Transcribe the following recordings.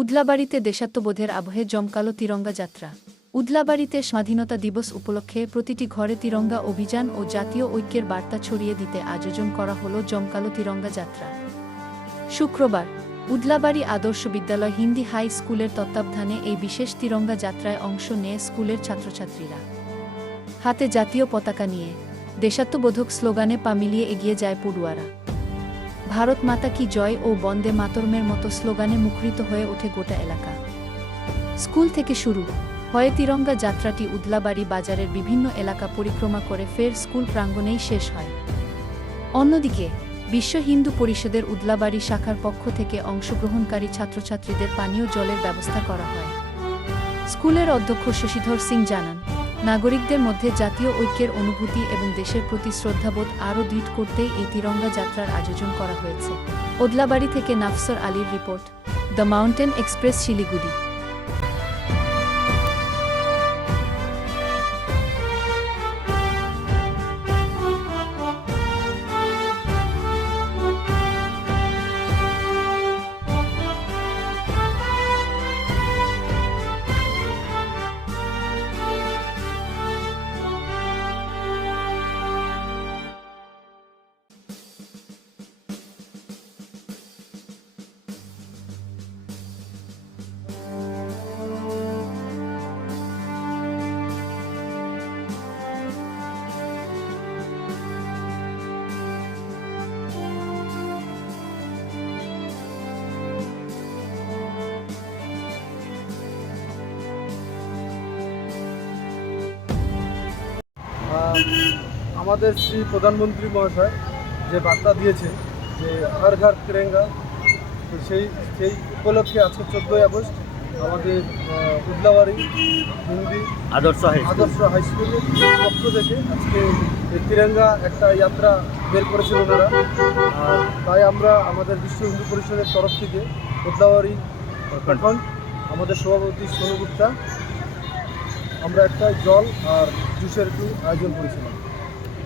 উদলাবাড়িতে দেশাত্মবোধের আবহে জমকালো তিরঙ্গা যাত্রা। উদলাবাড়িতে স্বাধীনতা দিবস উপলক্ষে প্রতিটি ঘরে তিরঙ্গা অভিযান ও জাতীয় ঐক্যের বার্তা ছড়িয়ে দিতে আয়োজন করা হল জমকালো তিরঙ্গা যাত্রা। শুক্রবার উদলাবাড়ি আদর্শ বিদ্যালয় হিন্দি হাই স্কুলের তত্ত্বাবধানে এই বিশেষ তিরঙ্গা যাত্রায় অংশ নেয় স্কুলের ছাত্রছাত্রীরা। হাতে জাতীয় পতাকা নিয়ে দেশাত্মবোধক স্লোগানে পা মিলিয়ে এগিয়ে যায় পড়ুয়ারা। ভারত মাতা কি জয় ও বন্দে মাতরমের মতো স্লোগানে মুখরিত হয়ে ওঠে গোটা এলাকা। স্কুল থেকে শুরু হয়ে তিরঙ্গা যাত্রাটি উদলাবাড়ি বাজারের বিভিন্ন এলাকা পরিক্রমা করে ফের স্কুল প্রাঙ্গণেই শেষ হয়। অন্যদিকে বিশ্ব হিন্দু পরিষদের উদলাবাড়ি শাখার পক্ষ থেকে অংশগ্রহণকারী ছাত্রছাত্রীদের পানীয় জলের ব্যবস্থা করা হয়। স্কুলের অধ্যক্ষ শশীধর সিং জানান, নাগরিকদের মধ্যে জাতীয় ঐক্যের অনুভূতি এবং দেশের প্রতি শ্রদ্ধাবোধ আরও দৃঢ় করতেই এই তিরঙ্গা যাত্রার আয়োজন করা হয়েছে। ওদলাবাড়ি থেকে নাফসর আলীর report, the mountain express, Siliguri. আমাদের শ্রী প্রধানমন্ত্রী মহাশয় যে বার্তা দিয়েছে যে হর ঘর তিরঙ্গা, তো সেই উপলক্ষে আজকে 14ই আগস্ট আমাদের উদলাবাড়ি হিন্দি আদর্শ হাই স্কুলের পক্ষ থেকে আজকে এই তিরঙ্গা একটা যাত্রা বের করেছিল ওনারা। তাই আমরা আমাদের বিশ্ব হিন্দু পরিষদের তরফ থেকে উদলাবাড়ি প্রখণ্ড আমাদের সভাপতি সোনু গুপ্তা আমরা একটা জল আর জুসের একটু আয়োজন করেছিলাম।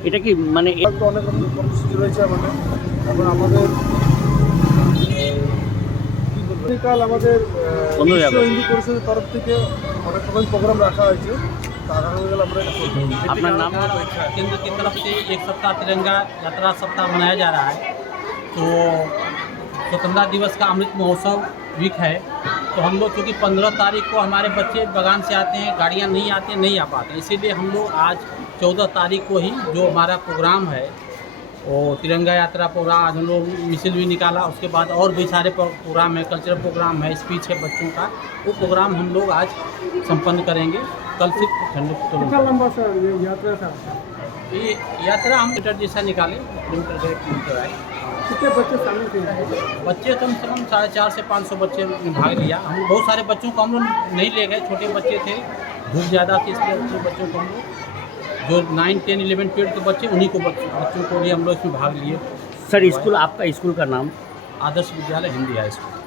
এটা কি মানে অনেক রকম কর্মসূচি রয়েছে আমাদের। এখন আমাদের কাল আমাদের বিশ্ব হিন্দু পরিষদের তরফ থেকে অনেক রকম প্রোগ্রাম রাখা হয়েছে। তার আগে আমরা আপনার নাম? केंद्र की तरफ से एक सप्ताह तिरंगा यात्रा सप्ताह मनाया जा रहा है। तो स्वतंत्रता दिवस का अमृत महोत्सव वीक है, तो हम लोग क्योंकि 15 तारीख को हमारे बच्चे बगान से आते हैं, गाड़ियाँ नहीं आ पाते, इसीलिए हम लोग आज 14 तारीख को ही जो हमारा प्रोग्राम है वो तिरंगा यात्रा प्रोग्राम, आज हम लोग मिছিল भी निकाला। उसके बाद और भी सारे प्रोग्राम है, कल्चरल प्रोग्राम है, स्पीच है बच्चों का, वो प्रोग्राम हम लोग आज संपन्न करेंगे। कल से कितना लंबा सर ये यात्रा था? ये यात्रा हम मीटर जैसा निकाले, किलोमीटर आए। कितने बच्चे शामिल थे? बच्चे कम से कम 450 से 500 बच्चे ने भाग लिया। हम बहुत सारे बच्चों को हम लोग नहीं ले गए, छोटे बच्चे थे, धूप ज़्यादा थी, इसलिए अच्छे बच्चों को हम लोग जो 9, 10, 11, 12 के बच्चे उन्हीं को बच्चों को भी हम लोग इसमें भाग लिए। सर, स्कूल आपका स्कूल का नाम? Adarsh Vidyalaya Hindi high school.